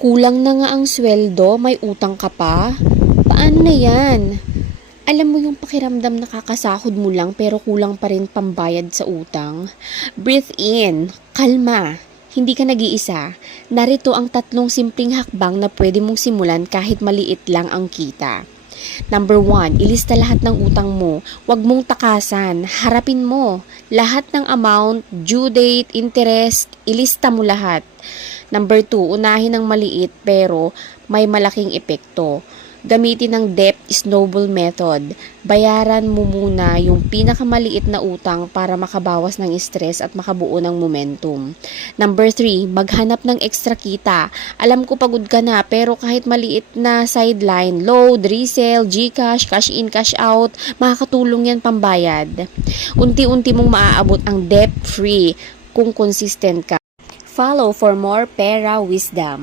Kulang na nga ang sweldo, may utang ka pa? Paano na yan? Alam mo yung pakiramdam nakakasahod mo lang pero kulang pa rin pambayad sa utang? Breathe in, kalma. Hindi ka nag-iisa. Narito ang 3 simpleng hakbang na pwede mong simulan kahit maliit lang ang kita. Number 1, ilista lahat ng utang mo. Huwag mong takasan. Harapin mo. Lahat ng amount, due date, interest, ilista mo lahat. Number 2, unahin ng maliit pero may malaking epekto. Gamitin ang debt snowball method. Bayaran mo muna yung pinakamaliit na utang para makabawas ng stress at makabuo ng momentum. Number 3, maghanap ng extra kita. Alam ko pagod ka na pero kahit maliit na sideline, load, resale, GCash, cash in, cash out, makakatulong yan pambayad. Unti-unti mong maaabot ang debt-free kung consistent ka. Follow for more pera wisdom.